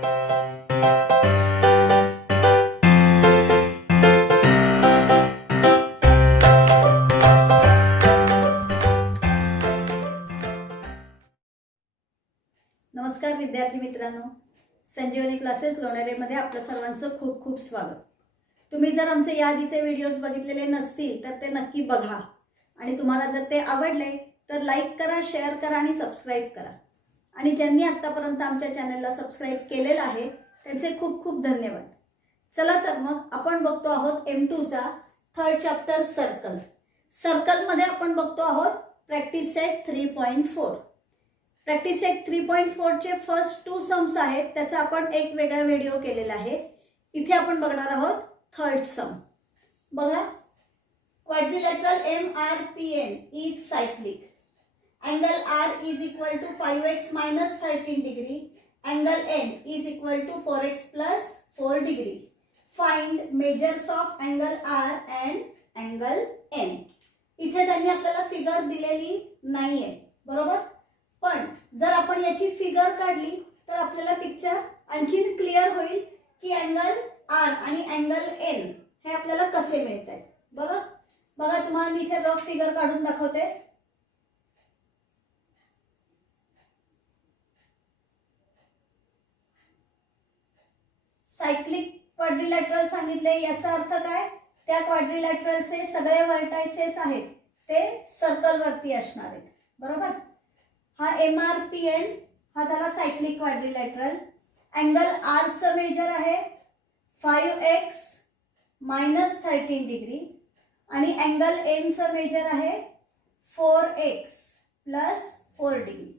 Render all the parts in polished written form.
नमस्कार विद्यार्थी मित्रांनो, संजीवनी क्लासेस लोणेरेमध्ये आपल्या सर्वांचं खूप खूप स्वागत. तुम्ही जर आमचे याआधीचे व्हिडिओज बघितलेले नसतील तर ते नक्की बघा आणि तुम्हाला जर ते आवडले तर लाईक करा, शेअर करा आणि सबस्क्राईब करा. आणि ज्यांनी आतापर्यंत आमच्या चॅनलला सबस्क्राईब केलेलं आहे त्यांचे खूप खूप धन्यवाद. चला तर मग आपण बघतो आहोत M2 चा थर्ड चॅप्टर सर्कल. सर्कलमध्ये आपण बघतो आहोत प्रॅक्टिस सेट 3.4. प्रॅक्टिस सेट 3.4 चे फर्स्ट 2 सम्स आहेत, त्याचा आपण एक वेगळा व्हिडिओ केलेला आहे. इथे आपण बघणार आहोत थर्ड सम. बघा, quadrilateral MRPN is cyclic. Angle R is equal to 5x minus 13 degree. Angle N is equal to 4x plus 4 degree. Find measures of angle R and angle N. इथे त्यांनी आपल्याला फिगर दिलेली नाहीये, बरोबर. पण जर आपण याची फिगर काढली तर आपल्याला पिक्चर आणखीन क्लिअर होईल की अँगल R आणि अँगल N हे आपल्याला कसे मिळतात. बरोबर, बघा तुम्हाला मी इथे रफ फिगर काढून दाखवते. सायक्लिक क्वाड्रिलॅटरल सांगितले, याचा अर्थ काय, त्या क्वाड्रिलॅटरलचे सगळे व्हर्टायसेस आहेत ते सर्कल वरती असणार आहेत. बरोबर, हा MRPN हा झाला सायक्लिक क्वाड्रिलॅटरल. अँगल R चं मेजर आहे 5x minus 13 डिग्री आणि अँगल N चं मेजर आहे 4x plus 4 डिग्री.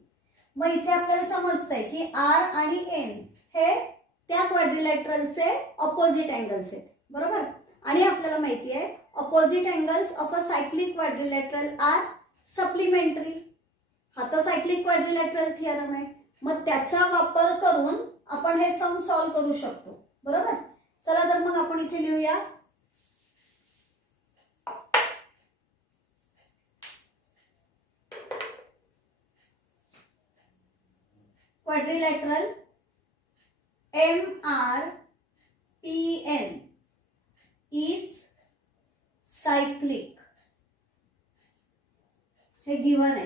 मग इथे आपल्याला समजतंय की R आणि N हे त्या क्वाड्रिलॅटरलचे ऑपोजिट अँगल्स आहेत. बरोबर, आणि आपल्याला माहिती आहे opposite angles of a cyclic quadrilateral are supplementary. हा तर सायक्लिक क्वाड्रिलॅटरल थिअरम आहे. मग त्याचा वापर करून आपण हे सम सॉल्व करू शकतो. बरोबर, चला तर मग आपण इथे लिहूया. Quadrilateral MRPN is cyclic. हे गिव्हन आहे.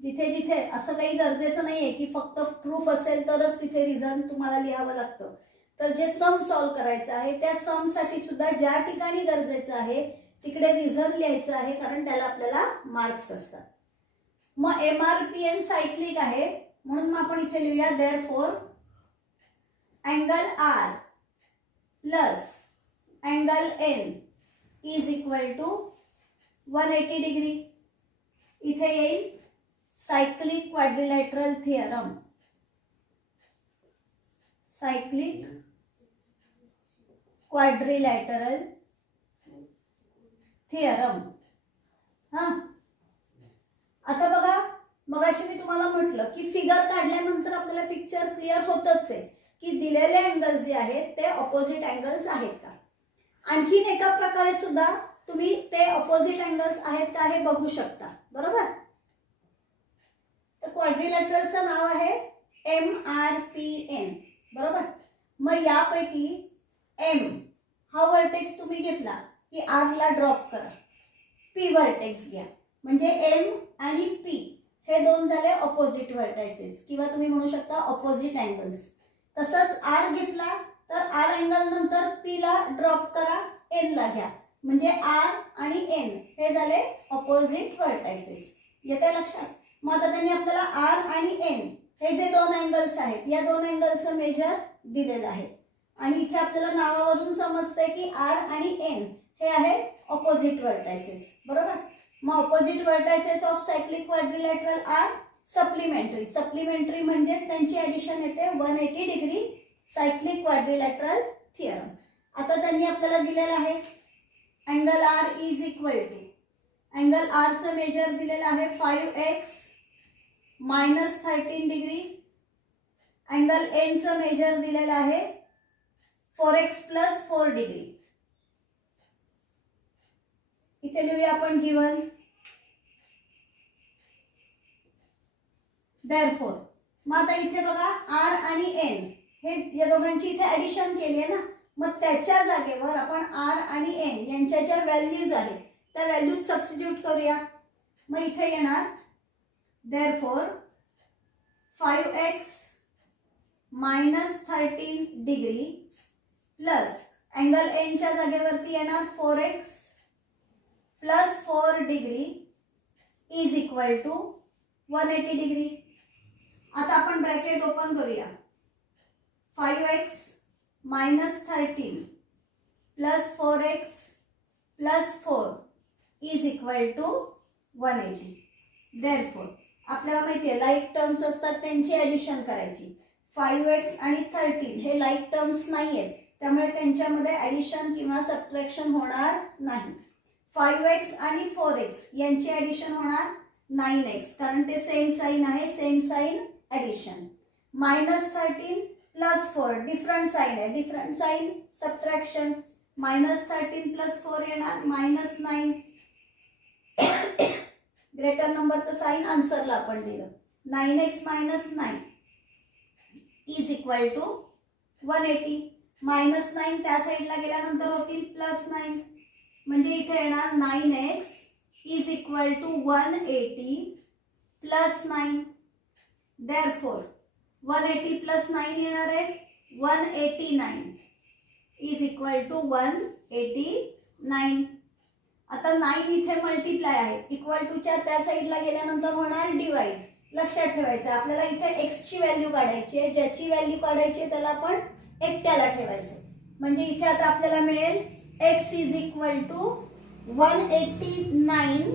जिथे जिथे असं काही गरजेचं नाहीये की फक्त प्रूफ असेल तरच तिथे रिझन तुम्हाला लिहावं लागतं. तर जे सम सॉल्व करायचं आहे त्या सम साठी सुद्धा ज्या ठिकाणी गरजेचं आहे तिकडे रिझन लिहायचं आहे, कारण त्याला आपल्याला मार्क्स असतात. मग MRPN सायक्लिक आहे म्हणून मग आपण इथे लिहूया therefore angle R plus angle N is equal to 180 degree. इथे येईल cyclic quadrilateral theorem. Cyclic quadrilateral theorem. हा, आता बघा, मगाशी मी तुम्हाला म्हटलं की फिगर काढल्यानंतर आपल्याला पिक्चर क्लिअर होतच आहे की दिलेले अँगल जे आहेत ते ऑपोजिट अँगल्स आहेत का. आणखीन एका प्रकारे सुद्धा तुम्ही ते ऑपोजिट अँगल्स आहेत का हे बघू शकता. बरोबर, तर क्वाड्रिलॅटरलचं नाव आहे MRPN. बरोबर, मग यापैकी M हा व्हर्टेक्स तुम्ही घेतला की R ला ड्रॉप करा, P व्हर्टेक्स घ्या, म्हणजे M आणि P हे दोन झाले ऑपोजिट व्हर्टायसेस किंवा तुम्ही म्हणू शकता ऑपोजिट अँगल्स. तसंच R घेतला तर R अँगल नंतर P ला ड्रॉप करा, N ला घ्या, म्हणजे R आणि N हे झाले ऑपोजिट व्हर्टायसेस. येते लक्षात. मग आता त्यांनी आपल्याला R आणि N हे जे दोन अँगल्स आहेत या दोन अँगलचं मेजर दिलेलं आहे आणि इथे आपल्याला नावावरून समजतंय की R आणि N हे आहे ऑपोजिट व्हर्टायसेस. बरोबर, मग opposite vertices of cyclic quadrilateral are supplementary. Supplementary म्हणजेच त्यांची ऍडिशन येते 180 डिग्री. Cyclic quadrilateral theorem. आता त्यांनी आपल्याला दिलेलं आहे angle R is equal to, angle R चं मेजर दिलेलं आहे 5x minus 13 degree. Angle N चं मेजर दिलेलं आहे 4x plus 4 डिग्री. इथे लिहूया आपण गिवन. Therefore मग आता इथे बघा आर आणि एन हे या दोघांची इथे ॲडिशन केली आहे ना, मग त्याच्या जागेवर आपण आर आणि एन यांच्या ज्या व्हॅल्यूज आहेत त्या व्हॅल्यूज सबस्टिट्यूट करूया. मग इथे येणार therefore 5x minus 13 degree plus angle एनच्या जागेवरती येणार 4x plus 4 degree is equal to 180 degree. आता आपण ब्रॅकेट ओपन करूया. 5x minus 13 plus 4x plus 4 is equal to 180. Therefore आपल्याला माहिती आहे लाईक टर्म्स असतात त्यांची ॲडिशन करायची. 5x आणि 13 हे लाईक टर्म्स नाही आहेत, त्यामुळे त्यांच्यामध्ये ॲडिशन किंवा सबट्रॅक्शन होणार नाही. 5x आणि 4x यांची ॲडिशन होणार 9x, कारण ते सेम साईन आहे, same sign addition. Minus 13 plus 4 different sign आहे, different sign subtraction. Minus 13 plus 4 येणार मायनस 9. ग्रेटर नंबरचं साईन आन्सरला आपण दिलं. 9x minus 9 is equal to 180. Minus 9 त्या साईडला गेल्यानंतर होतील प्लस 9, म्हणजे इथे येणार 9x is equal to 180 plus 9. Therefore 180 plus 9 येणार आहे 189 इज इक्वल टू 189. आता 9 इथे मल्टिप्लाय आहे, इक्वल टूच्या त्या साईडला गेल्यानंतर होणार डिवाइड. लक्षात ठेवायचं आपल्याला इथे x ची व्हॅल्यू काढायची आहे, ज्याची व्हॅल्यू काढायची आहे त्याला आपण एकट्याला ठेवायचं. म्हणजे इथे आता आपल्याला मिळेल x इज इक्वल टू 189.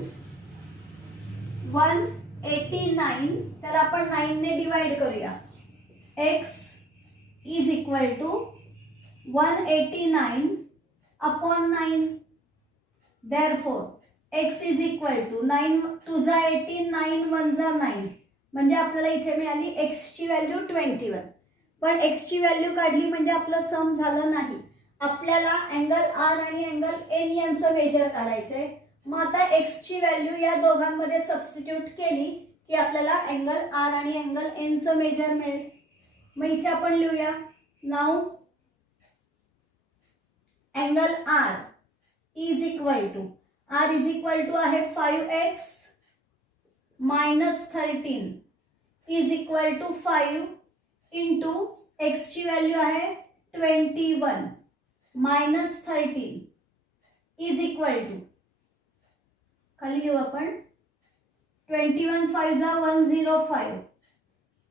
त्याला आपण 9 ने डिवाइड करूया. x is equal to 189 upon 9. Therefore x is equal to 9 2 जा 18 9 1 जा 9, म्हणजे आपल्याला इथे मिळाली x ची व्हॅल्यू 21. पण x ची व्हॅल्यू काढली म्हणजे आपलं सम झालं नाही. आपल्याला अँगल आर आणि अँगल एन यांचं मेजर काढायचं आहे. मग आता x ची व्हॅल्यू या दोघांमध्ये सबस्टिट्यूट केली की आपल्याला अँगल आर आणि अँगल एनचं मेजर मिळेल. मग इथे आपण लिहूया now angle R is equal to आहे 5x minus 13 is equal to 5 into x ची व्हॅल्यू आहे 21 मायनस 13 इज इक्वल टू खाली लिहू आपण 21 5 जा 105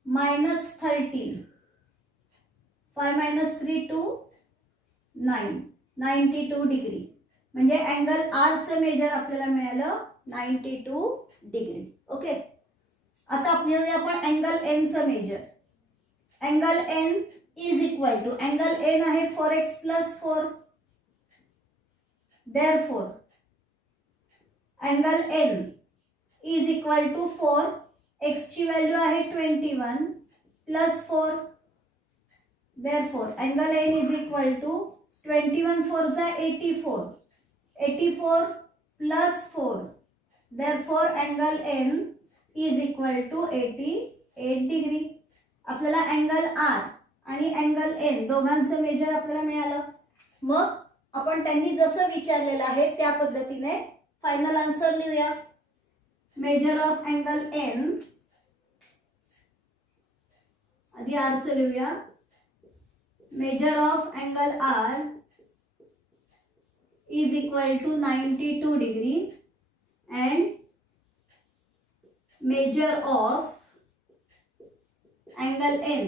मायनस 13 5 मायनस 3 2 9 92 डिग्री. म्हणजे अँगल आर चं मेजर आपल्याला मिळालं 92 डिग्री. ओके, आता आपण अँगल एन चं measure. Angle N is equal to angle N आहे 4x plus 4. Therefore angle N is equal to 4. x ची व्हॅल्यू आहे 21 plus 4. Therefore angle N is equal to 21 4 जा 84 84 plus 4. Therefore angle N is equal to 88 degree. आपल्याला angle R आणि angle N दोघांचं measure आपल्याला मिळालं. मग आपण त्यांनी जसं विचारलेलं आहे त्या पद्धतीने फायनल आन्सर लिहूया. मेजर ऑफ अँगल एन आधी आरचं लिहूया. Measure of angle R is equal to 92 degree and measure of angle N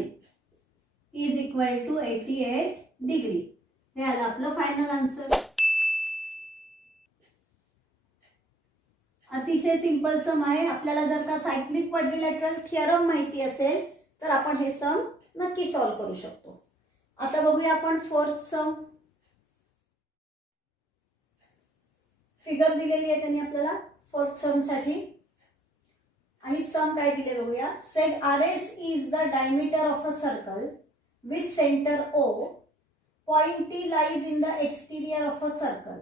is equal to 88 degree. हे आलं आपलं फायनल आन्सर. अतिशय सिंपल सम आहे. आपल्याला जर का सायक्लिक क्वाड्रिलॅटरल थिअरम माहिती असेल तर आपण हे सम नक्की सॉल्व करू शकतो. आता बघूया आपण फोर्थ सम. फिगर दिलेली आहे त्यांनी आपल्याला फोर्थ सम साठी आणि सम काय दिले बघूया. Set RS is the diameter of a circle with centre O. Point T lies in the exterior of a circle.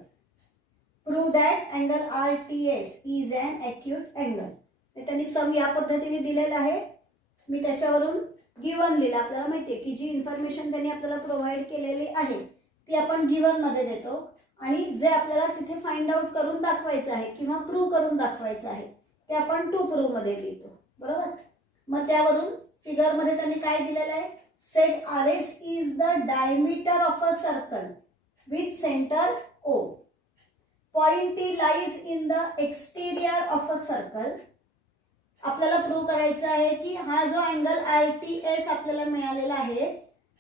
Prove that angle RTS is an acute angle. हे त्यांनी सम या पद्धतीने दिलेला आहे. मी त्याच्यावरून गिवन लिहिलं. आपल्याला माहिती आहे की जी इन्फॉर्मेशन त्यांनी आपल्याला प्रोव्हाइड केलेली आहे ती आपण गिवनमध्ये देतो आणि जे आपल्याला तिथे फाइंड आउट करून दाखवायचं आहे किंवा प्रूव्ह करून दाखवायचं आहे ते आपण टू प्रूव्हमध्ये लिहितो. बरोबर. मग त्यावरून फिगरमध्ये त्यांनी काय दिलेलं आहे, set R S is the diameter of a circle with centre O. Point T lies in the exterior of a circle. आपल्याला प्रूव्ह करायचं आहे की हा जो अँगल RTS आपल्याला मिळालेला आहे,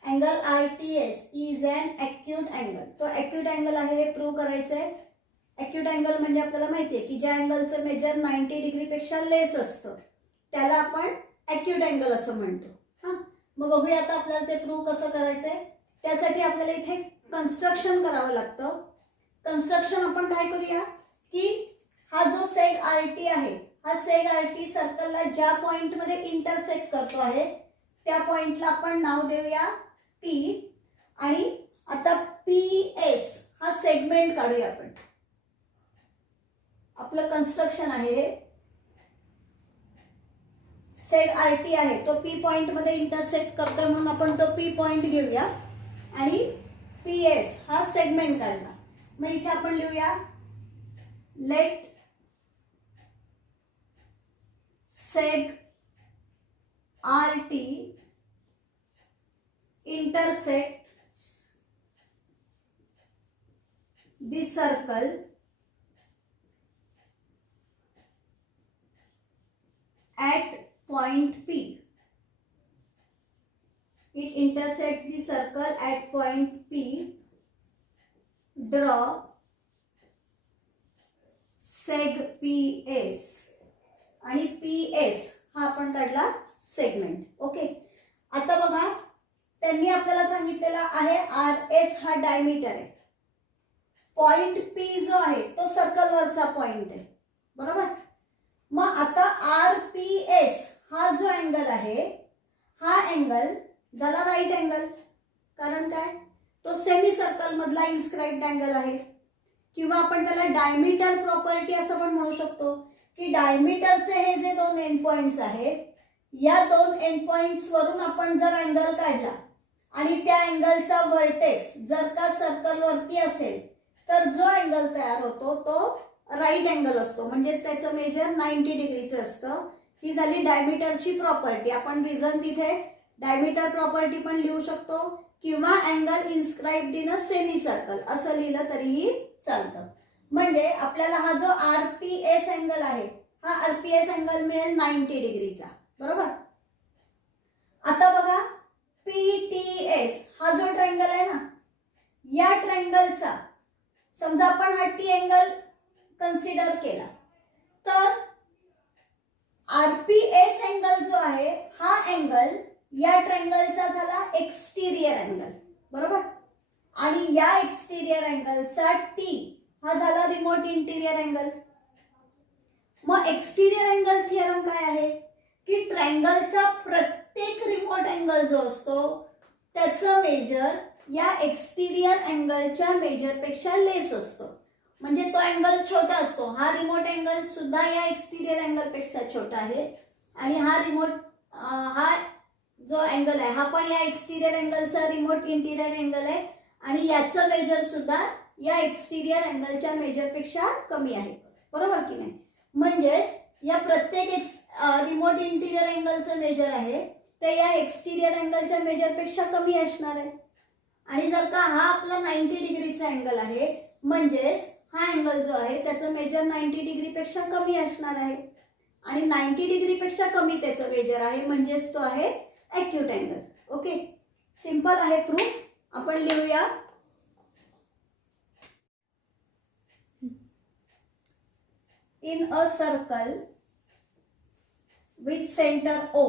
angle RTS is an acute angle. तो ॲक्यूट अँगल आहे हे प्रूव्ह करायचं आहे. ॲक्यूट अँगल म्हणजे आपल्याला माहिती आहे की ज्या अँगलचं मेजर 90 डिग्रीपेक्षा लेस असतं त्याला आपण ॲक्यूट अँगल असं म्हणतो. हां, मग बघूया आता आपल्याला ते प्रूव्ह कसं करायचं आहे. त्यासाठी आपल्याला इथे कन्स्ट्रक्शन करावं लागतं. कन्स्ट्रक्शन आपण काय करूया की हा जो सेग RT आहे, हा सेग RT सर्कलला ज्या पॉइंटमध्ये इंटरसेक्ट करतो आहे त्या पॉइंटला आपण नाव देऊया P. आणि आता PS हा सेगमेंट काढूया आपण. आपलं कन्स्ट्रक्शन आहे हे. सेग RT आहे तो P पॉइंट मध्ये इंटरसेक्ट करतोय म्हणून आपण तो P पॉइंट घेऊया आणि PS हा सेगमेंट काढला. मग इथे आपण लिहूया late seg RT intersects the circle at point P. It intersects the circle at point P. Draw seg PS. आणि PS हा आपण काढला सेगमेंट. ओके. आता बघा त्यांनी आपल्याला सांगितलेला आहे RS हा डायमीटर आहे. पॉइंट P जो आहे तो सर्कलवरचा पॉइंट आहे. बरोबर. मग आता RPS हा जो अँगल आहे हा अँगल झाला राईट अँगल. कारण काय, तो सेमी सर्कल मधला इन्स्क्राइब्ड अँगल आहे किंवा आपण त्याला डायमीटर प्रॉपर्टी असं पण म्हणू शकतो की डायमीटरचे हे जे दोन एंड पॉइंट्स आहेत या दोन एंड पॉइंट्स वरून आपण जर अँगल काढला आणि त्या अँगलचा व्हर्टेक्स जर का सर्कल वरती असेल तर जो अँगल तयार होतो तो राईट अँगल असतो. म्हणजेच त्याचं मेजर 90 डिग्रीचं असतं. ही झाली डायमीटरची प्रॉपर्टी. आपण रिझन तिथे डायमीटर प्रॉपर्टी पण लिहू शकतो किंवा angle inscribed in a semi circle असं लिहिलं तरीही चालतं. म्हणजे आपल्याला हा जो RPS अँगल आहे हा RPS अँगल मिळेल 90 डिग्रीचा. बरोबर. आता बघा PTS हा जो ट्रायंगल आहे ना, या ट्रायंगलचा समजा आपण हा T अँगल कन्सिडर केला तर RPS अँगल जो आहे हा अँगल या ट्रायंगलचा झाला एक्सटिरियर अँगल. बरोबर. आणि या एक्सटिरियर अँगलचा T हा झाला रिमोट इंटिरियर अँगल. मग एक्सटिरियर अँगल थिअरम काय आहे की ट्रायंगलचा प्रत्येक रिमोट अँगल जो असतो त्याचं मेजर या एक्सटिरियर अँगलच्या मेजरपेक्षा लेस असतं. म्हणजे तो अँगल छोटा असतो. हा रिमोट अँगल सुद्धा या एक्सटिरियर अँगलपेक्षा छोटा आहे आणि हा जो अँगल आहे हा पण या एक्सटिरियर अँगलचा रिमोट इंटिरियर अँगल आहे आणि याचं मेजर सुद्धा या एक्सटिरियर अँगलच्या मेजरपेक्षा कमी आहे. बरोबर की नाही. म्हणजेच या प्रत्येक रिमोट इंटिरियर अँगलचं मेजर आहे ते या एक्सटिरियर अँगलच्या मेजरपेक्षा कमी असणार आहे. आणि जर का हा आपला 90 डिग्रीचा अँगल आहे म्हणजेच हा अँगल जो आहे त्याचं मेजर 90 डिग्रीपेक्षा कमी असणार आहे आणि 90 डिग्रीपेक्षा कमी त्याचं मेजर आहे म्हणजेच तो आहे ॲक्यूट अँगल. ओके. सिंपल आहे प्रूफ. आपण लिहूया in a circle with center O,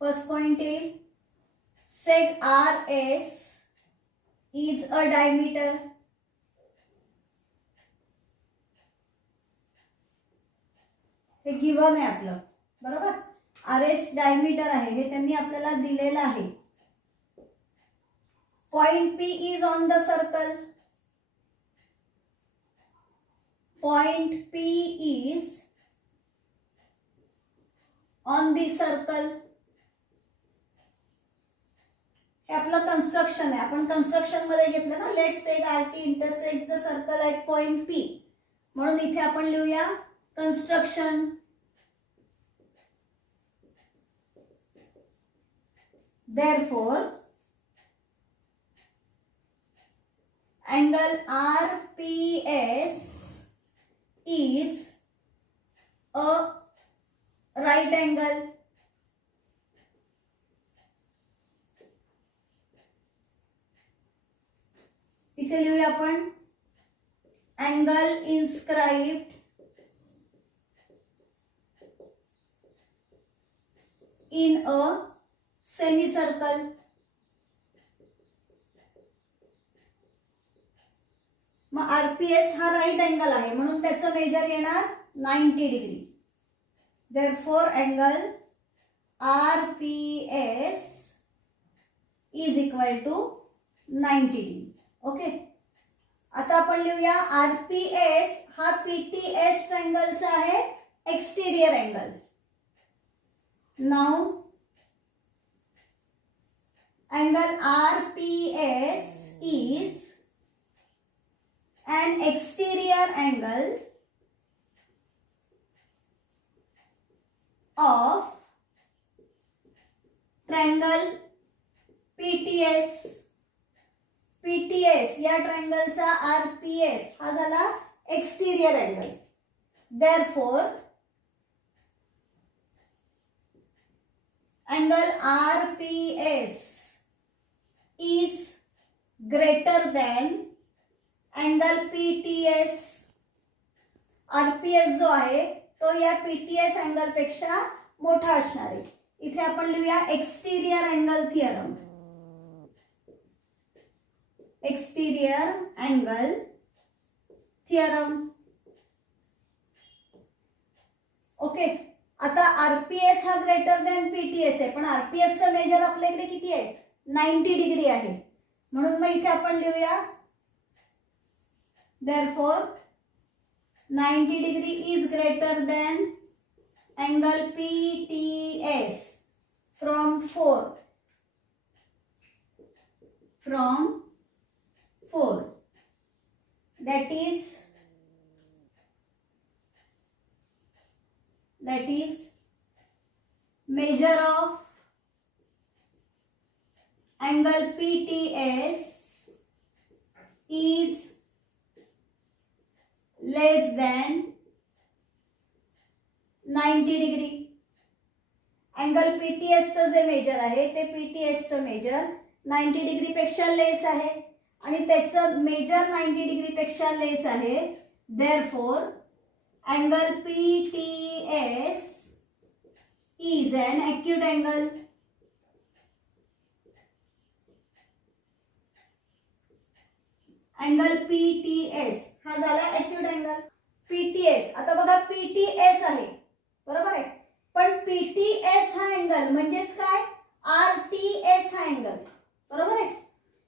first point A, seg RS is a diameter. हे गिवन आहे आपलं. बरोबर. RS डायमीटर आहे हे त्यांनी आपल्याला दिलेलं आहे. Point P is on the circle. point P is on the circle. हे आपलं कन्स्ट्रक्शन आहे. आपण कन्स्ट्रक्शन मध्ये घेतलं ना, let's say RT intersects the circle at point P. म्हणून इथे आपण लिहूया construction. Therefore, angle RPS is a right angle. इथे लिहूया आपण angle inscribed in a semicircle. मग RPS हा राईट अँगल आहे म्हणून त्याचं मेजर येणार 90 degree. Therefore angle RPS is equal to 90 degree. Okay, आता आपण लिहूया RPS हा PTS ट्रायंगलचा आहे exterior angle. Now angle RPS is an exterior angle of triangle PTS. PTS या ट्रायंगलचा RPS हा झाला एक्सटिरियर angle. Therefore angle RPS is greater than angle PTS. RPS जो आहे तो या PTS अँगल पेक्षा मोठा असणार आहे. इथे आपण लिहूया exterior angle theorem. Exterior angle theorem. Okay, आता RPS हा ग्रेटर दॅन PTS आहे पण RPS चं मेजर आपल्याकडे किती आहे 90 डिग्री आहे म्हणून मग इथे आपण लिहूया therefore 90 degree is greater than angle PTS from 4. That is measure of angle PTS is less than 90 degree. Angle PTS चं जे मेजर आहे ते PTS चं मेजर 90 डिग्री पेक्षा लेस आहे आणि त्याचं मेजर 90 डिग्री पेक्षा लेस आहे. Therefore angle PTS is an acute angle. Angle PTS हा झाला ॲक्यूट अँगल. PTS आता बघा PTS आहे बरोबर आहे पण PTS हा अँगल म्हणजेच काय RTS हा अँगल बरोबर आहे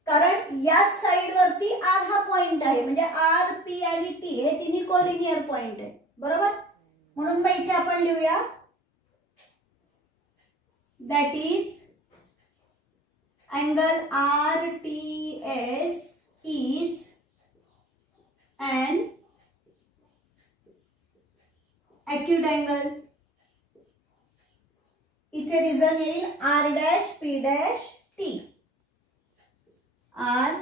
कारण याच साइड वरती R हा पॉइंट आहे म्हणजे R P आणि T हे तिन्ही कोलिनियर पॉइंट आहे बरोबर. म्हणून मग इथे आपण लिहूया that is angle RTS is an acute angle. इथे रिझन येईल R dash P dash T. R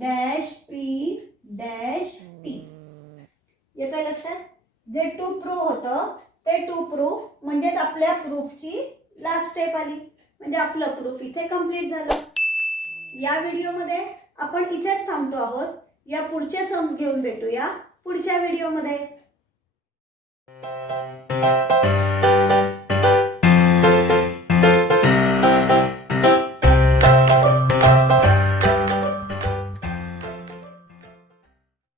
dash P dash T. येतं लक्षात. जे टू प्रूव्ह होतं ते टू प्रूव्ह म्हणजेच आपल्या प्रूफची लास्ट स्टेप आली म्हणजे आपलं प्रूफ इथे कंप्लीट झालं. या व्हिडिओमध्ये आपण इथेच थांबतो आहोत. या पुढचे सम्स घेऊन भेटूया पुढच्या व्हिडिओमध्ये.